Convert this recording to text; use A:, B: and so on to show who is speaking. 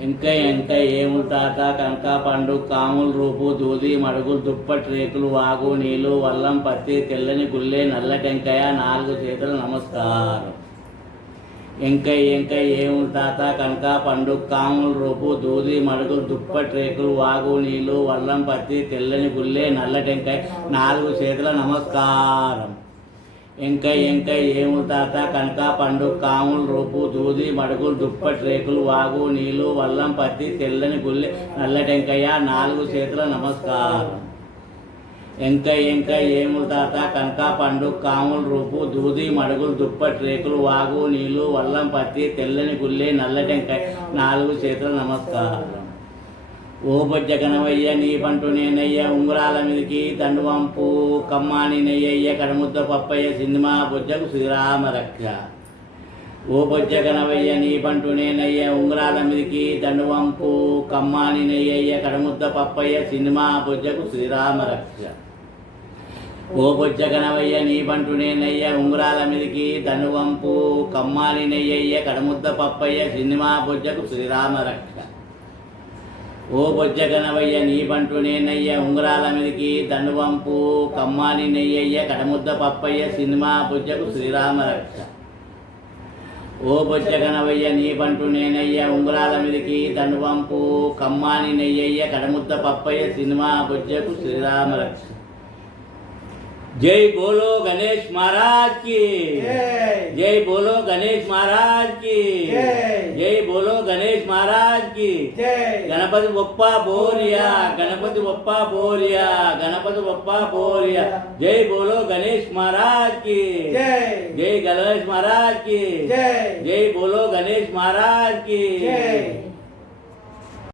A: ఇంకా ఇంకా ఏముంటాక తాత కనక పండు కాముల రూపు దూది మడుగులు దుప్పటి రేకులు వాగు నీళ్ళు వల్లం పత్తి తెల్లని గుల్లె నల్ల టెంకాయ నాలుగు చేతులు నమస్కారం. ఇంకా ఇంకా ఏముంటాక తాత కనక పండు కాముల రూపు దూది మడుగులు దుప్పటి రేకులు వాగు నీళ్ళు వల్లం పత్తి తెల్లని గుల్లె నల్ల టెంకాయ నాలుగు చేతుల నమస్కారం. ఇంకా ఇంకా ఏము తాత కనుక పండు కాములు రూపు దూది మడుగులు దుప్పటి రేకులు వాగు నీళ్ళు వల్లం పత్తి తెల్లని గుల్లె నల్లటెంకయ్య నాలుగు చేతుల నమస్కారం. ఇంకా ఇంకా ఏము తాత కనుక పండు కాములు రూపు దూది మడుగులు దుప్పటి రేకులు వాగు నీళ్ళు వల్లం పత్తి తెల్లని గుల్లె నల్లటెంకాయ నాలుగు చేతుల నమస్కారం. ఓ బొజ్జ గణవయ్య నీ పంటు నేనయ్య ఉంగరాల మీదకి తండువంపు కమ్మాని నెయ్యయ్య కడముద్ద పప్పయ్య సినిమా బొజ్జకు శ్రీరామ రక్ష ఓ బొజ్జ గణవయ్య నీ పంటు నేనయ్య ఉంగరాల మీదకి దండువంపు కమ్మాని నెయ్యయ్య కడముద్ద పప్పయ్య సినిమా బొజ్జకు శ్రీరామ రక్ష ఓ బొజ్జ గణవయ్య నీ పంటు నేనయ్య ఉంగరాల మీదకి దండువంపు కమ్మాని నెయ్యయ్య కడముద్ద పప్పయ్య సినిమా బొజ్జకు శ్రీరామ రక్ష ఓ బొజ్జ గణవయ్య నీ నేనయ్య ఉంగరాల మీదకి దండువంపు కమ్మాని నెయ్యయ్య కడముద్ద పప్పయ్య సినిమా బొజ్జకు శ్రీరామ రక్ష ఓ బొజ్జ గణవయ్య నేనయ్య ఉంగరాల మీదకి దండువంపు కమ్మాని నెయ్యయ్య కడముద్ద పప్పయ్య సినిమా బొజ్జకు శ్రీరామ రక్ష जय बोलो गणेश महाराज की।
B: जय।
A: बोलो गणेश महाराज की। जय।
B: बोलो
A: गणेश महाराज की। गणपति बप्पा बोरिया गणपति बप्पा बोरिया गणपति बप्पा बोरिया। जय बोलो
B: गणेश
A: महाराज की। जय। गणेश
B: महाराज
A: की। जय। बोलो गणेश महाराज
B: की।